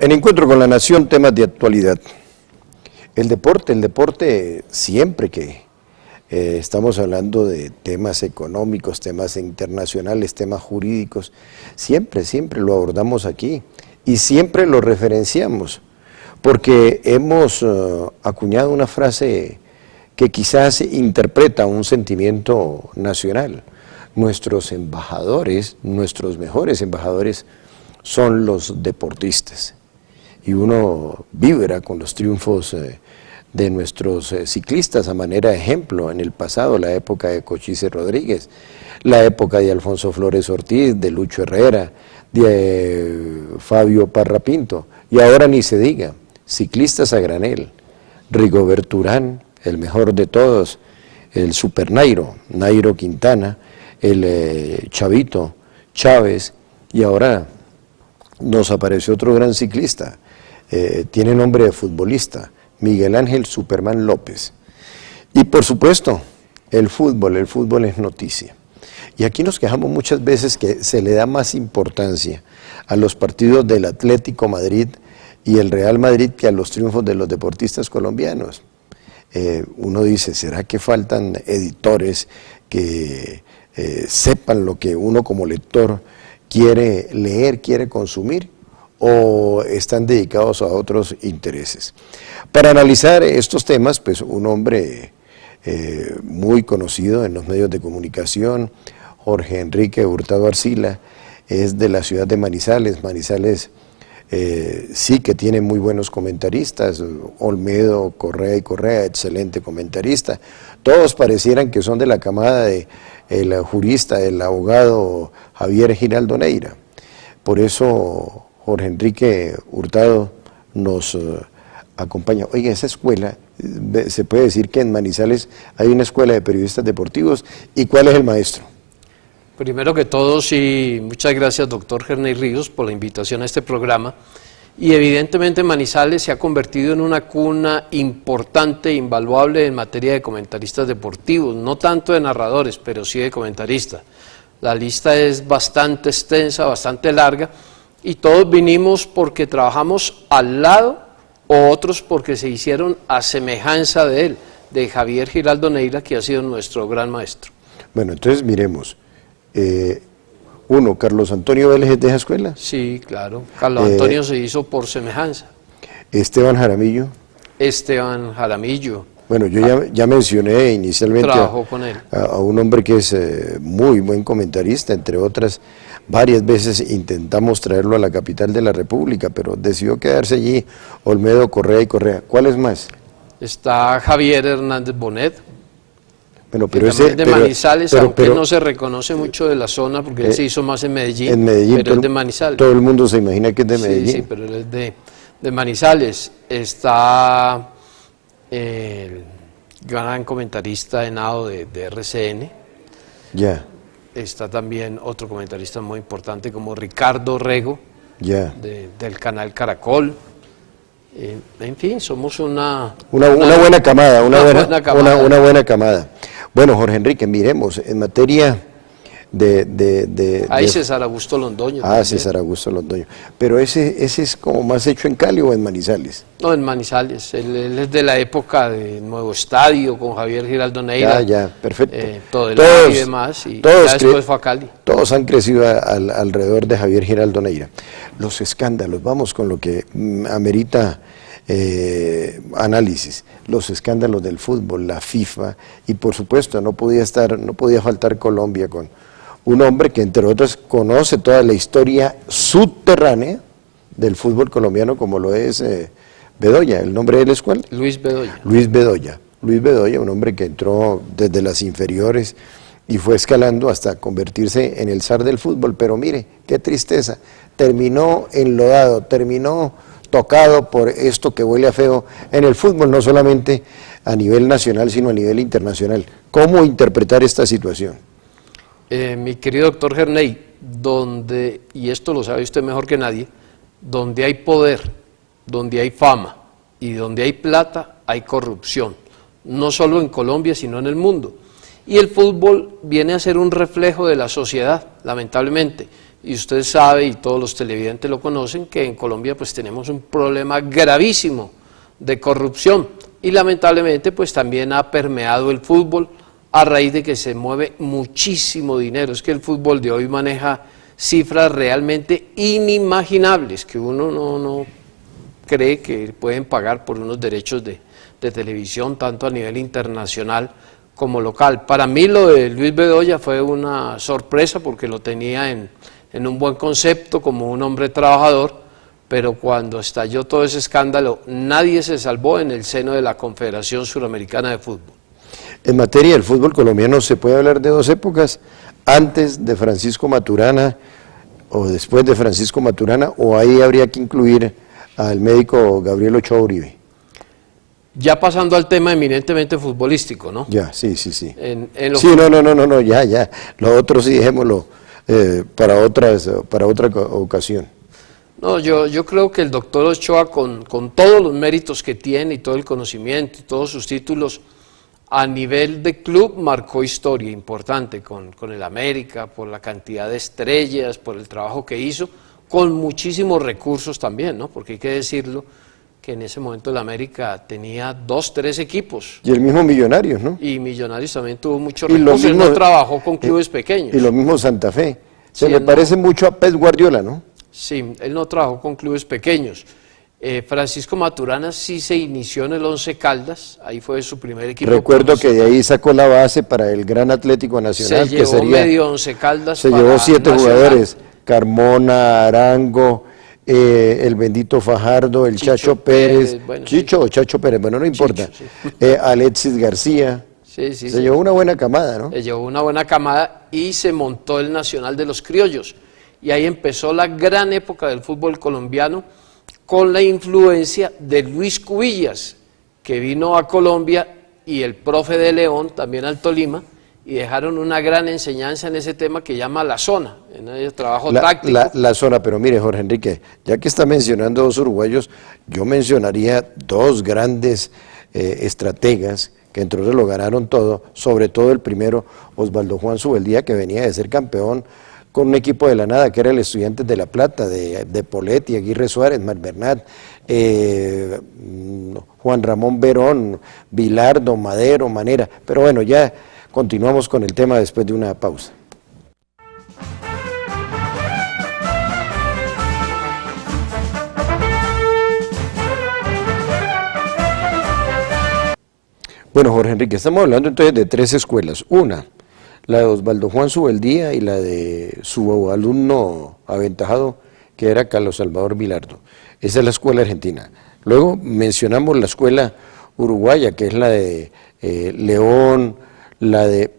En Encuentro con la Nación, temas de actualidad. El deporte siempre que estamos hablando de temas económicos, temas internacionales, temas jurídicos, siempre lo abordamos aquí y siempre lo referenciamos, porque hemos acuñado una frase que quizás interpreta un sentimiento nacional. Nuestros embajadores, nuestros mejores embajadores son los deportistas. Y uno vibra con los triunfos de nuestros ciclistas a manera de ejemplo en el pasado, la época de Cochise Rodríguez, la época de Alfonso Flores Ortiz, de Lucho Herrera, de Fabio Parra Pinto, y ahora ni se diga, ciclistas a granel, Rigoberto Urán, el mejor de todos, el Super Nairo, Nairo Quintana, el Chavito, Chávez, y ahora nos apareció otro gran ciclista, tiene nombre de futbolista, Miguel Ángel Superman López. Y por supuesto, el fútbol es noticia. Y aquí nos quejamos muchas veces que se le da más importancia a los partidos del Atlético Madrid y el Real Madrid que a los triunfos de los deportistas colombianos. Uno dice, ¿será que faltan editores que sepan lo que uno como lector quiere leer, quiere consumir, o están dedicados a otros intereses? Para analizar estos temas, pues un hombre muy conocido en los medios de comunicación, Jorge Enrique Hurtado Arcila, es de la ciudad de Manizales. Manizales sí que tiene muy buenos comentaristas, Olmedo, Correa y Correa, excelente comentarista. Todos parecieran que son de la camada de el jurista, el abogado Javier Giraldo Neira. Por eso Jorge Enrique Hurtado nos acompaña. Oiga, esa escuela, se puede decir que en Manizales hay una escuela de periodistas deportivos. ¿Y cuál es el maestro? Primero que todo, sí, muchas gracias, doctor Gerney Ríos, por la invitación a este programa. Y evidentemente Manizales se ha convertido en una cuna importante e invaluable en materia de comentaristas deportivos, no tanto de narradores, pero sí de comentaristas. La lista es bastante extensa, bastante larga, y todos vinimos porque trabajamos al lado, o otros porque se hicieron a semejanza de él, de Javier Giraldo Neira, que ha sido nuestro gran maestro. Bueno, entonces miremos. Uno, Carlos Antonio Vélez, ¿es de esa escuela? Sí, claro. Carlos Antonio se hizo por semejanza. Esteban Jaramillo. Esteban Jaramillo. Bueno, yo ya mencioné inicialmente con él. A un hombre que es muy buen comentarista, entre otras. Varias veces intentamos traerlo a la capital de la República, pero decidió quedarse allí, Olmedo, Correa y Correa. ¿Cuál es más? Está Javier Hernández Bonet. Bueno, pero ese, de Manizales, aunque no se reconoce mucho de la zona, porque él se hizo más en Medellín, pero es de Manizales. Todo el mundo se imagina que es de Medellín. Sí, pero él es de Manizales. Está el gran comentarista Henao de RCN. Ya. Está también otro comentarista muy importante como Ricardo Rego, del canal Caracol. En fin, somos una buena camada, una buena camada. Bueno, Jorge Enrique, miremos, en materia Hay César Augusto Londoño. César Augusto Londoño. Pero ese es como más hecho en Cali o en Manizales. No, en Manizales. Él es de la época de Nuevo Estadio, con Javier Giraldo Neira. Ya, perfecto. Todo el y demás, y ya después fue a Cali. Todos han crecido alrededor de Javier Giraldo Neira. Los escándalos, vamos con lo que amerita análisis. Los escándalos del fútbol, la FIFA, y por supuesto no podía faltar Colombia con un hombre que entre otros conoce toda la historia subterránea del fútbol colombiano, como lo es Bedoya. ¿El nombre de él es cuál? Luis Bedoya. Luis Bedoya, un hombre que entró desde las inferiores y fue escalando hasta convertirse en el zar del fútbol. Pero mire, qué tristeza, terminó enlodado, terminó tocado por esto que huele a feo en el fútbol, no solamente a nivel nacional, sino a nivel internacional. ¿Cómo interpretar esta situación? Mi querido doctor Gerney, y esto lo sabe usted mejor que nadie, donde hay poder, donde hay fama y donde hay plata, hay corrupción, no solo en Colombia, sino en el mundo. Y el fútbol viene a ser un reflejo de la sociedad, lamentablemente. Y usted sabe, y todos los televidentes lo conocen, que en Colombia pues tenemos un problema gravísimo de corrupción. Y lamentablemente pues también ha permeado el fútbol a raíz de que se mueve muchísimo dinero. Es que el fútbol de hoy maneja cifras realmente inimaginables, que uno no cree que pueden pagar por unos derechos de televisión, tanto a nivel internacional como local. Para mí lo de Luis Bedoya fue una sorpresa porque lo tenía en un buen concepto como un hombre trabajador, pero cuando estalló todo ese escándalo, nadie se salvó en el seno de la Confederación Suramericana de Fútbol. En materia del fútbol colombiano se puede hablar de dos épocas, antes de Francisco Maturana o después de Francisco Maturana, o ahí habría que incluir al médico Gabriel Ochoa Uribe. Ya pasando al tema eminentemente futbolístico, ¿no? Ya, sí. Sí, No, ya. Lo otro sí dejémoslo para otra ocasión. No, yo creo que el doctor Ochoa, con todos los méritos que tiene y todo el conocimiento y todos sus títulos, a nivel de club marcó historia importante con el América, por la cantidad de estrellas, por el trabajo que hizo, con muchísimos recursos también, ¿no? Porque hay que decirlo, que en ese momento el América tenía 2, 3 equipos. Y el mismo Millonarios, ¿no? Y Millonarios también tuvo muchos recursos, él no trabajó con clubes pequeños. Y lo mismo Santa Fe. Se Sí, me parece mucho a Pep Guardiola, ¿no? Sí, él no trabajó con clubes pequeños. Francisco Maturana sí se inició en el Once Caldas, ahí fue su primer equipo. Recuerdo que de ahí sacó la base para el Gran Atlético Nacional, se que llevó sería, medio Once Caldas. se para llevó 7 Nacional. jugadores, Carmona, Arango, el bendito Fajardo, el Chicho Chacho Pérez, bueno, Chicho sí. o Chacho Pérez, bueno, no importa, Chicho, Alexis García, se llevó una buena camada, ¿no? Se llevó una buena camada y se montó el Nacional de los Criollos. Y ahí empezó la gran época del fútbol colombiano con la influencia de Luis Cubillas, que vino a Colombia, y el profe de León, también al Tolima, y dejaron una gran enseñanza en ese tema que llama la zona, en el trabajo táctico. La zona, pero mire, Jorge Enrique, ya que está mencionando dos uruguayos, yo mencionaría dos grandes estrategas que entre otros lo ganaron todo, sobre todo el primero, Osvaldo Juan Subeldía, que venía de ser campeón con un equipo de la nada, que era el Estudiantes de La Plata, de Poletti, Aguirre Suárez, Malvernat, Juan Ramón Verón, Vilardo, Madero, Manera. Pero bueno, ya continuamos con el tema después de una pausa. Bueno, Jorge Enrique, estamos hablando entonces de 3 escuelas. Una, la de Osvaldo Juan Subeldía, y la de su alumno aventajado, que era Carlos Salvador Vilardo. Esa es la escuela argentina. Luego mencionamos la escuela uruguaya, que es la de León, la de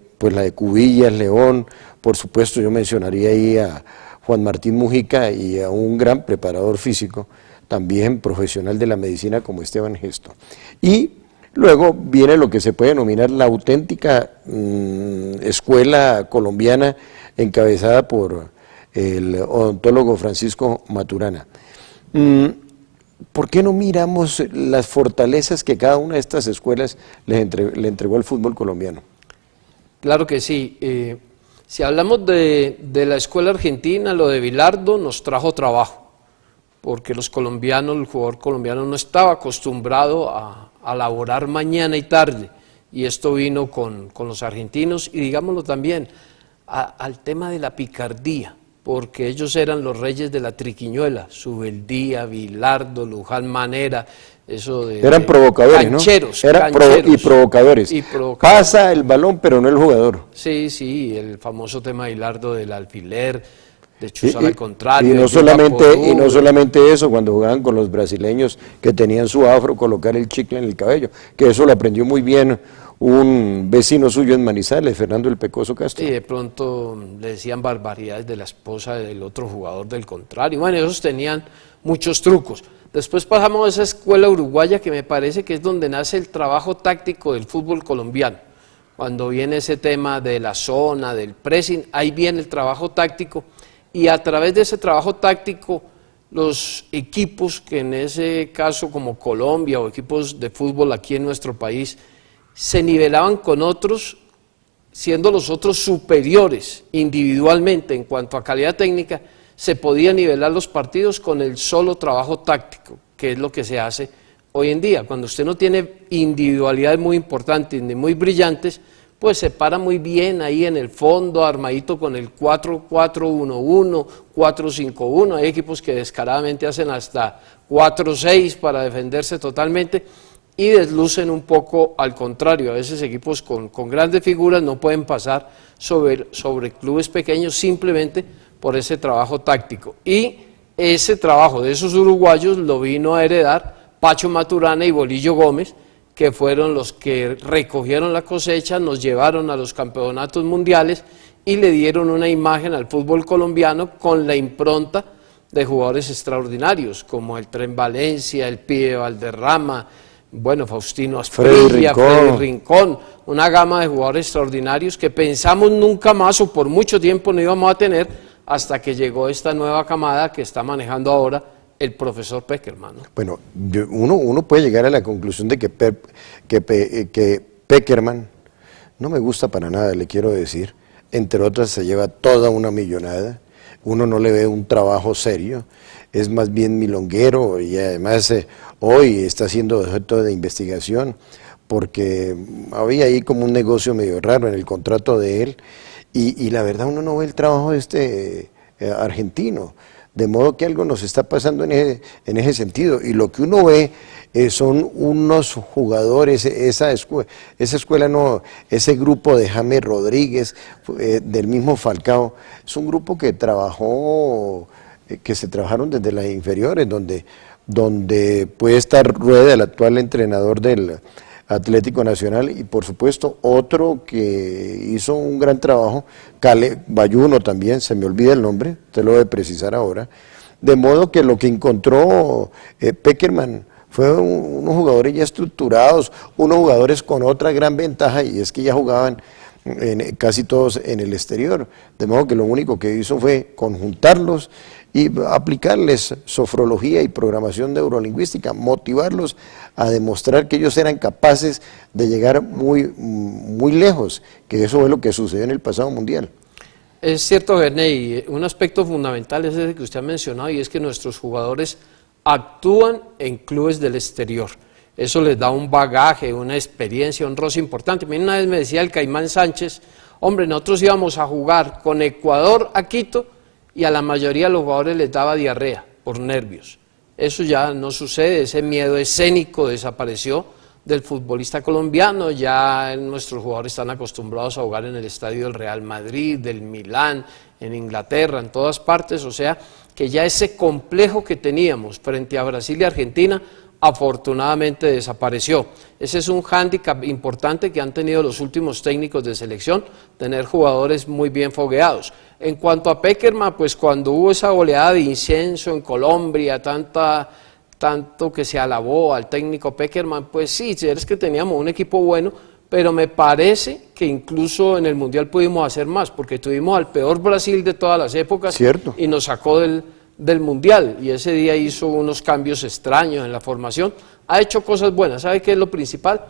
Cubillas, León. Por supuesto, yo mencionaría ahí a Juan Martín Mujica y a un gran preparador físico, también profesional de la medicina, como Esteban Gesto. Y luego viene lo que se puede denominar la auténtica escuela colombiana, encabezada por el odontólogo Francisco Maturana. ¿Por qué no miramos las fortalezas que cada una de estas escuelas le entregó al fútbol colombiano? Claro que sí. Si hablamos de la escuela argentina, lo de Vilardo nos trajo trabajo, porque los colombianos, el jugador colombiano no estaba acostumbrado a laborar mañana y tarde, y esto vino con los argentinos, y digámoslo también, al tema de la picardía, porque ellos eran los reyes de la triquiñuela, Subeldía, Vilardo, Luján Manera, eso de... Eran provocadores, cancheros, ¿no? Y provocadores. Pasa el balón, pero no el jugador. Sí, el famoso tema de Vilardo del alfiler, de chuzar al contrario. Y no solamente eso, cuando jugaban con los brasileños que tenían su afro, colocar el chicle en el cabello, que eso lo aprendió muy bien un vecino suyo en Manizales, Fernando el Pecoso Castro. Y de pronto le decían barbaridades de la esposa del otro jugador del contrario. Bueno, esos tenían muchos trucos. Después pasamos a esa escuela uruguaya, que me parece que es donde nace el trabajo táctico del fútbol colombiano. Cuando viene ese tema de la zona, del pressing, ahí viene el trabajo táctico, y a través de ese trabajo táctico, los equipos que en ese caso como Colombia o equipos de fútbol aquí en nuestro país se nivelaban con otros siendo los otros superiores individualmente en cuanto a calidad técnica, se podía nivelar los partidos con el solo trabajo táctico, que es lo que se hace hoy en día. Cuando usted no tiene individualidades muy importantes ni muy brillantes, pues se para muy bien ahí en el fondo, armadito con el 4-4-1-1, 4-5-1, hay equipos que descaradamente hacen hasta 4-6 para defenderse totalmente, y deslucen un poco al contrario. A veces equipos con grandes figuras no pueden pasar sobre clubes pequeños simplemente por ese trabajo táctico. Y ese trabajo de esos uruguayos lo vino a heredar Pacho Maturana y Bolillo Gómez, que fueron los que recogieron la cosecha, nos llevaron a los campeonatos mundiales y le dieron una imagen al fútbol colombiano con la impronta de jugadores extraordinarios, como el Tren Valencia, el Pibe Valderrama, bueno, Faustino Asprilla, Freddy Rincón, una gama de jugadores extraordinarios que pensamos nunca más o por mucho tiempo no íbamos a tener, hasta que llegó esta nueva camada que está manejando ahora el profesor Pekerman, ¿no? Bueno, uno puede llegar a la conclusión de que Pekerman no me gusta para nada, le quiero decir, entre otras se lleva toda una millonada, uno no le ve un trabajo serio, es más bien milonguero y además hoy está siendo objeto de investigación porque había ahí como un negocio medio raro en el contrato de él y la verdad uno no ve el trabajo de este argentino, de modo que algo nos está pasando en ese sentido y lo que uno ve son unos jugadores, esa escuela no, ese grupo de James Rodríguez, del mismo Falcao, es un grupo que trabajó, que se trabajaron desde las inferiores, donde puede estar Rueda, el actual entrenador del Atlético Nacional, y por supuesto otro que hizo un gran trabajo, Bayuno también, se me olvida el nombre, te lo voy a precisar ahora, de modo que lo que encontró Pekerman fue unos jugadores ya estructurados, unos jugadores con otra gran ventaja, y es que ya jugaban casi todos en el exterior, de modo que lo único que hizo fue conjuntarlos y aplicarles sofrología y programación neurolingüística, motivarlos a demostrar que ellos eran capaces de llegar muy lejos, que eso es lo que sucedió en el pasado mundial. Es cierto, Gerney, un aspecto fundamental es ese que usted ha mencionado, y es que nuestros jugadores actúan en clubes del exterior. Eso les da un bagaje, una experiencia, un roce importante. Una vez me decía el Caimán Sánchez, hombre, nosotros íbamos a jugar con Ecuador a Quito y a la mayoría de los jugadores les daba diarrea por nervios. Eso ya no sucede, ese miedo escénico desapareció del futbolista colombiano, ya nuestros jugadores están acostumbrados a jugar en el estadio del Real Madrid, del Milán, en Inglaterra, en todas partes, o sea que ya ese complejo que teníamos frente a Brasil y Argentina afortunadamente desapareció. Ese es un hándicap importante que han tenido los últimos técnicos de selección, tener jugadores muy bien fogueados. En cuanto a Pekerman, pues cuando hubo esa oleada de incienso en Colombia, tanto que se alabó al técnico Pekerman, pues sí, es que teníamos un equipo bueno, pero me parece que incluso en el Mundial pudimos hacer más, porque tuvimos al peor Brasil de todas las épocas. Cierto. Y nos sacó del Mundial, y ese día hizo unos cambios extraños en la formación, ha hecho cosas buenas. ¿Sabe qué es lo principal?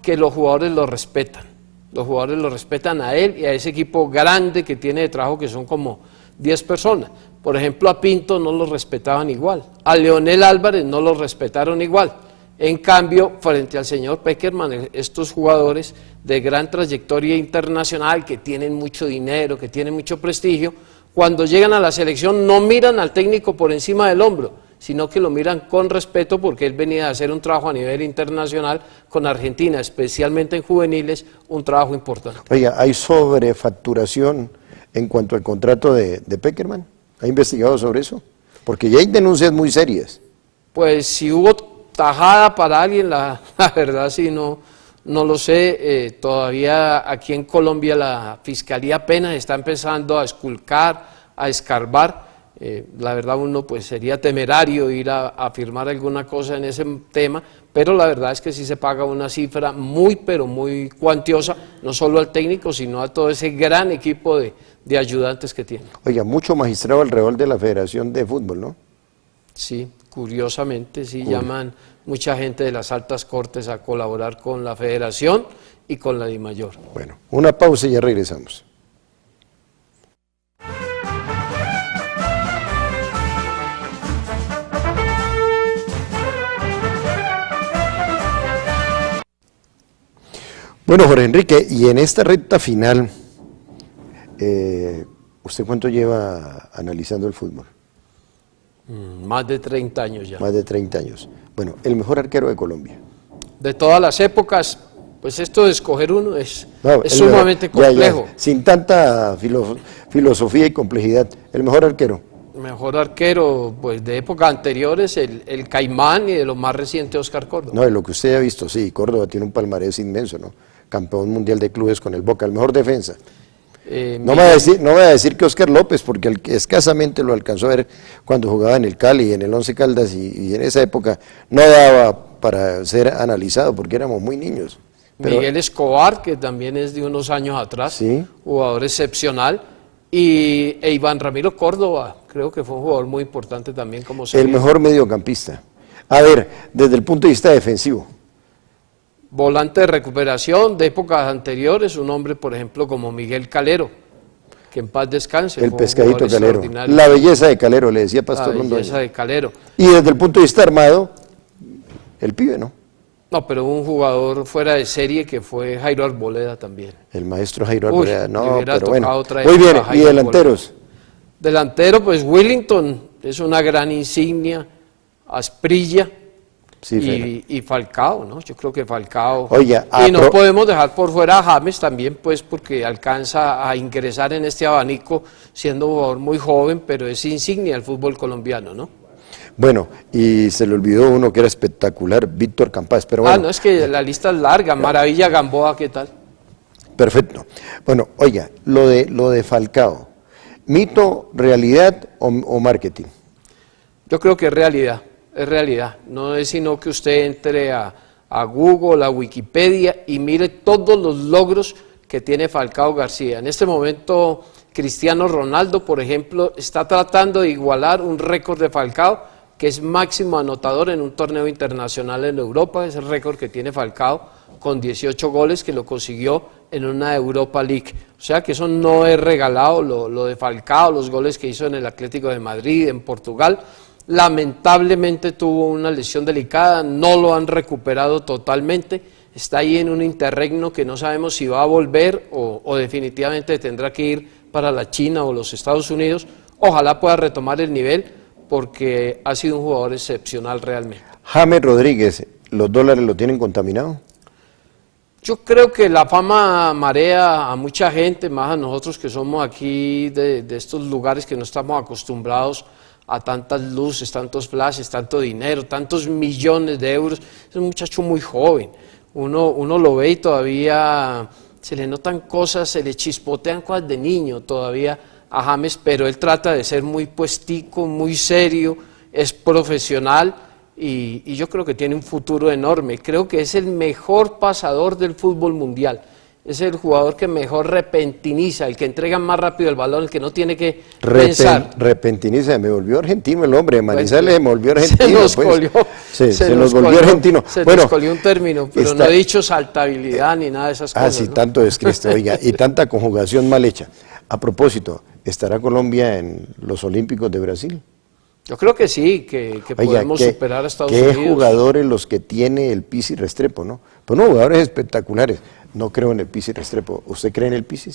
Que los jugadores lo respetan. Los jugadores lo respetan a él y a ese equipo grande que tiene de trabajo, que son como 10 personas. Por ejemplo, a Pinto no lo respetaban igual, a Leonel Álvarez no lo respetaron igual. En cambio, frente al señor Pekerman, estos jugadores de gran trayectoria internacional, que tienen mucho dinero, que tienen mucho prestigio, cuando llegan a la selección no miran al técnico por encima del hombro, sino que lo miran con respeto, porque él venía a hacer un trabajo a nivel internacional con Argentina, especialmente en juveniles, un trabajo importante. Oiga, ¿hay sobrefacturación en cuanto al contrato de Pekerman? ¿Ha investigado sobre eso? Porque ya hay denuncias muy serias. Pues si hubo tajada para alguien, la verdad sí no lo sé. Todavía aquí en Colombia la Fiscalía apenas está empezando a esculcar, a escarbar. La verdad uno pues sería temerario ir a afirmar alguna cosa en ese tema, pero la verdad es que sí se paga una cifra muy pero muy cuantiosa, no solo al técnico, sino a todo ese gran equipo de ayudantes que tiene. Oiga, mucho magistrado alrededor de la Federación de Fútbol, ¿no? Sí, curiosamente sí llaman mucha gente de las altas cortes a colaborar con la Federación, y con la DIMAYOR. Bueno, una pausa y ya regresamos. Bueno, Jorge Enrique, y en esta recta final, ¿usted cuánto lleva analizando el fútbol? Más de 30 años ya. Más de 30 años. Bueno, el mejor arquero de Colombia. De todas las épocas, pues esto de escoger uno es No, sumamente complejo. Sin tanta filosofía y complejidad, el mejor arquero. Mejor arquero, pues de épocas anteriores, el Caimán, y de lo más reciente, Oscar Córdoba. No, de lo que usted ha visto, sí, Córdoba tiene un palmarés inmenso, ¿no? Campeón mundial de clubes con el Boca, el mejor defensa. No me va a decir que Oscar López, porque el que escasamente lo alcanzó a ver cuando jugaba en el Cali, en el Once Caldas, y en esa época no daba para ser analizado, porque éramos muy niños. Pero, Miguel Escobar, que también es de unos años atrás, ¿sí? Jugador excepcional, e Iván Ramiro Córdoba, creo que fue un jugador muy importante también como el mejor mediocampista. A ver, desde el punto de vista defensivo. Volante de recuperación de épocas anteriores, un hombre, por ejemplo, como Miguel Calero, que en paz descanse. El pescadito Calero. La belleza de Calero, le decía Pastor Londoño. La belleza de Calero. Y desde el punto de vista armado, el pibe, ¿no? No, pero un jugador fuera de serie que fue Jairo Arboleda también. El maestro Jairo Arboleda, no, pero bueno. Muy bien, ¿y delanteros? Delantero, pues Willington, es una gran insignia, Asprilla. Sí, y Falcao, ¿no? Yo creo que Falcao. Oiga, y no podemos dejar por fuera a James también, pues, porque alcanza a ingresar en este abanico siendo un jugador muy joven, pero es insignia del fútbol colombiano, ¿no? Bueno, y se le olvidó uno que era espectacular, Víctor Campás, pero bueno. No, es que la lista es larga. Maravilla Gamboa, ¿qué tal? Perfecto. Bueno, oiga, lo de Falcao, ¿mito, realidad o marketing? Yo creo que es realidad. Es realidad, no es sino que usted entre a Google, a Wikipedia y mire todos los logros que tiene Falcao García. En este momento, Cristiano Ronaldo, por ejemplo, está tratando de igualar un récord de Falcao, que es máximo anotador en un torneo internacional en Europa, es el récord que tiene Falcao, con 18 goles que lo consiguió en una Europa League. O sea que eso no es regalado, lo de Falcao, los goles que hizo en el Atlético de Madrid, en Portugal. Lamentablemente tuvo una lesión delicada, no lo han recuperado totalmente, está ahí en un interregno que no sabemos si va a volver o definitivamente tendrá que ir para la China o los Estados Unidos. Ojalá pueda retomar el nivel porque ha sido un jugador excepcional realmente. James Rodríguez, ¿los dólares lo tienen contaminado? Yo creo que la fama marea a mucha gente, más a nosotros que somos aquí de estos lugares que no estamos acostumbrados a tantas luces, tantos flashes, tanto dinero, tantos millones de euros. Es un muchacho muy joven, uno lo ve y todavía se le notan cosas, se le chispotean cosas de niño todavía a James, pero él trata de ser muy puestico, muy serio, es profesional y yo creo que tiene un futuro enorme. Creo que es el mejor pasador del fútbol mundial. Es el jugador que mejor repentiniza, el que entrega más rápido el balón, el que no tiene que pensar. Repentiniza, me volvió argentino el hombre, Manizales me volvió argentino. Se nos colió. Se nos volvió argentino. Se nos colió un término, pero no he dicho saltabilidad ni nada de esas cosas. Sí, ¿no? tanto es Cristo, oiga, y tanta conjugación mal hecha. A propósito, ¿estará Colombia en los Olímpicos de Brasil? Yo creo que sí, que podemos superar a Estados Unidos. ¿Qué jugadores los que tiene el Pizzi Restrepo, no? Pues no, jugadores espectaculares. No creo en el Pizzi Restrepo. ¿Usted cree en el Pizzi?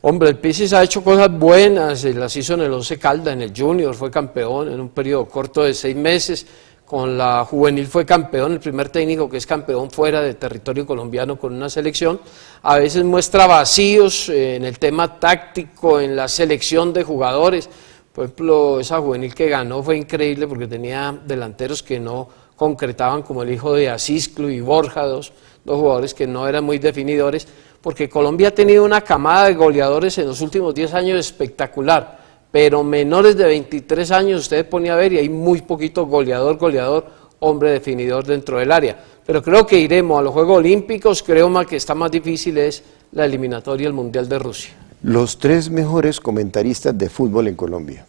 Hombre, el Pizzi ha hecho cosas buenas, las hizo en el Once Caldas, en el Junior, fue campeón en un periodo corto de 6 meses, con la juvenil fue campeón, el primer técnico que es campeón fuera de territorio colombiano con una selección. A veces muestra vacíos en el tema táctico, en la selección de jugadores. Por ejemplo, esa juvenil que ganó fue increíble porque tenía delanteros que no concretaban, como el hijo de Asisclo y Borja, dos jugadores que no eran muy definidores, porque Colombia ha tenido una camada de goleadores en los últimos 10 años espectacular, pero menores de 23 años usted ponía a ver y hay muy poquito goleador, hombre definidor dentro del área. Pero creo que iremos a los Juegos Olímpicos, creo que está más difícil es la eliminatoria del Mundial de Rusia. Los 3 mejores comentaristas de fútbol en Colombia.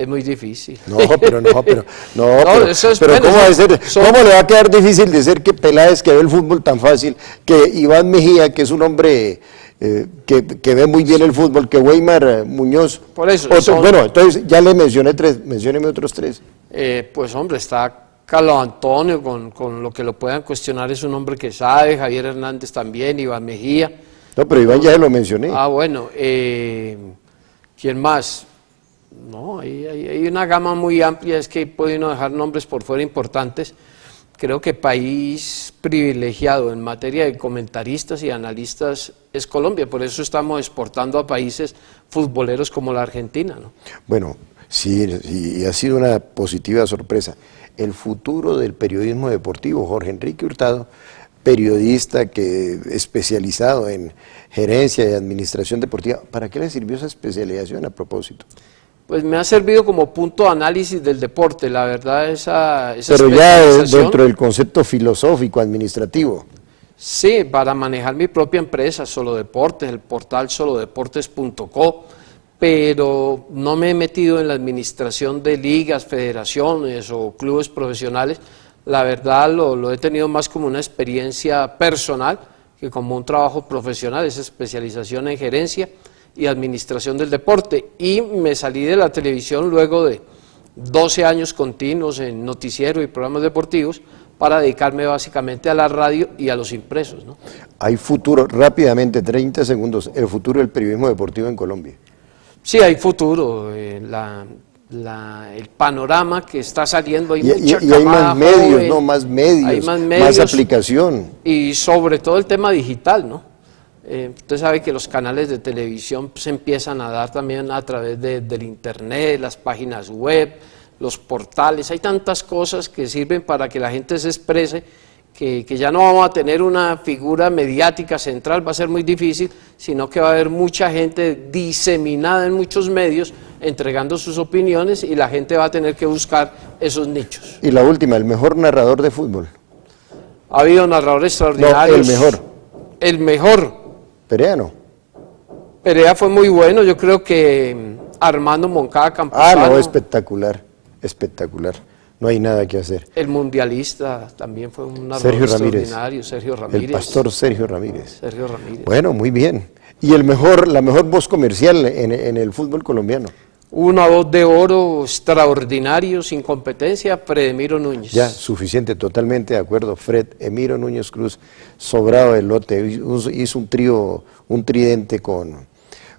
Es muy difícil. No, pero no, eso es, pero bueno, ¿cómo va a ser? son- ¿Cómo le va a quedar difícil decir que Peláez, que ve el fútbol tan fácil, que Iván Mejía, que es un hombre que ve muy bien el fútbol, que Weimar Muñoz? Por eso, Bueno, entonces ya le mencioné tres, mencióneme otros tres. Pues hombre, está Carlos Antonio, con lo que lo puedan cuestionar, es un hombre que sabe, Javier Hernández también, Iván Mejía. No, pero Iván ya se lo mencioné. Ah, bueno, ¿quién más? No, hay una gama muy amplia, es que puede uno dejar nombres por fuera importantes. Creo que país privilegiado en materia de comentaristas y analistas es Colombia, por eso estamos exportando a países futboleros como la Argentina, ¿no? Bueno, sí, ha sido una positiva sorpresa. El futuro del periodismo deportivo, Jorge Enrique Hurtado, periodista especializado en gerencia y administración deportiva. ¿Para qué le sirvió esa especialización a propósito? Pues me ha servido como punto de análisis del deporte, la verdad, esa Pero ya especialización. dentro del concepto filosófico, administrativo. Sí, para manejar mi propia empresa, Solo Deportes, el portal solodeportes.co, pero no me he metido en la administración de ligas, federaciones o clubes profesionales. La verdad lo he tenido más como una experiencia personal que como un trabajo profesional, esa especialización en gerencia y administración del deporte. Y me salí de la televisión luego de 12 años continuos en noticiero y programas deportivos para dedicarme básicamente a la radio y a los impresos, ¿no? Hay futuro, rápidamente, 30 segundos, el futuro del periodismo deportivo en Colombia. Sí, hay futuro, el panorama que está saliendo, hay mucha Y hay más camada medios, joven, ¿no? Más medios, hay más más medios aplicación. y sobre todo el tema digital, ¿no? Usted sabe que los canales de televisión se empiezan a dar también a través del internet, las páginas web, los portales, hay tantas cosas que sirven para que la gente se exprese, que ya no vamos a tener una figura mediática central, va a ser muy difícil, sino que va a haber mucha gente diseminada en muchos medios, entregando sus opiniones y la gente va a tener que buscar esos nichos. Y la última, el mejor narrador de fútbol. Ha habido narradores extraordinarios. No, el mejor. El mejor. Perea no. Perea fue muy bueno, yo creo que Armando Moncada Campuzano. Ah, no, espectacular, espectacular. No hay nada que hacer. El mundialista también fue un narrador Sergio Ramírez. extraordinario, Sergio Ramírez. El pastor Sergio Ramírez. Sergio Ramírez. Bueno, muy bien. Y la mejor voz comercial en el fútbol colombiano. Una voz de oro extraordinario, sin competencia, Fredemiro Núñez. Ya, suficiente, totalmente de acuerdo. Fred Emiro Núñez Cruz, sobrado del lote, hizo un tridente con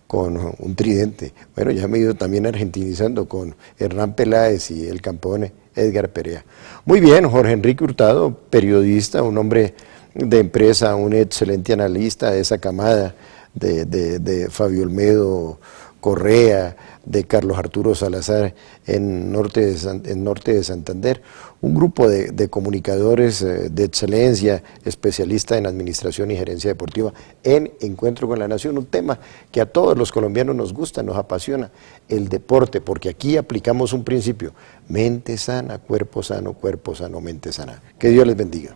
un tridente. Bueno, ya me he ido también argentinizando con Hernán Peláez y el campeón Edgar Perea. Muy bien, Jorge Enrique Hurtado, periodista, un hombre de empresa, un excelente analista de esa camada de Fabio Olmedo Correa, de Carlos Arturo Salazar en norte de Santander, un grupo de comunicadores de excelencia, especialistas en administración y gerencia deportiva en Encuentro con la Nación, un tema que a todos los colombianos nos gusta, nos apasiona, el deporte, porque aquí aplicamos un principio, mente sana, cuerpo sano, mente sana. Que Dios les bendiga.